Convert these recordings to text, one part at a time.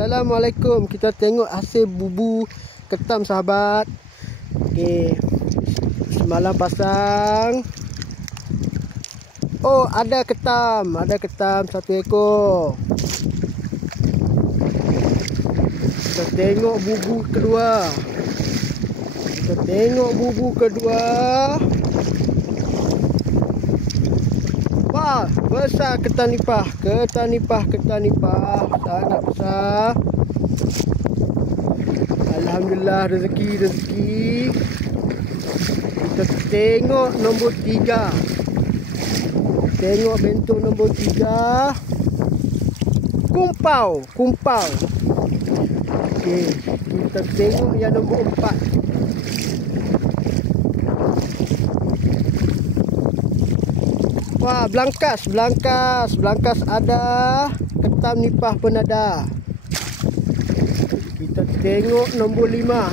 Assalamualaikum. Kita tengok hasil bubu ketam sahabat. Okey. Semalam pasang. Oh, ada ketam satu ekor. Kita tengok bubu kedua. Wah, besar ketan nipah. Sangat besar. Alhamdulillah, rezeki. Kita tengok nombor 3. Tengok bentuk nombor 3. Kumpau. Okey, kita tengok yang nombor 4. Wah, belangkas ada, ketam nipah pun ada. Kita tengok nombor 5.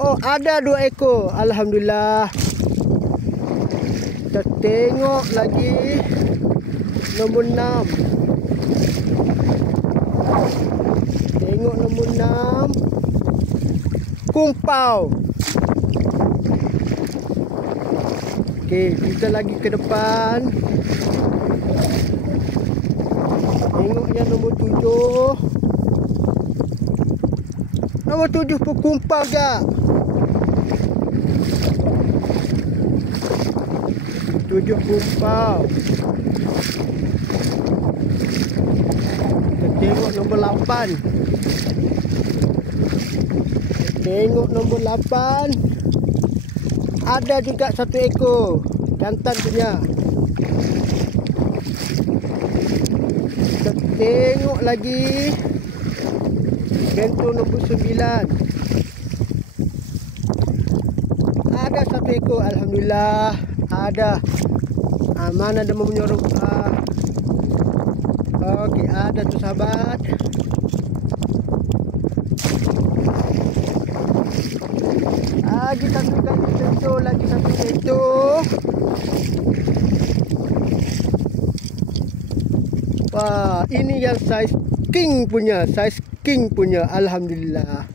Oh, ada 2 ekor. Alhamdulillah. Kita tengok lagi nombor 6. Kumpau. Okey, kita lagi ke depan. Tengok yang nombor 7. Nombor 7 pun kumpau je. 7 kumpau. Kita tengok nombor 8. Ada juga 1 ekor. Jantan punya. Kita tengok lagi bentuk nombor 9. Ada 1 ekor. Alhamdulillah. Ada. Mana ada mau menyorok. Okey, ada tu sahabat. Lagi satu bentuk. Wah, ini yang saiz king punya. Alhamdulillah.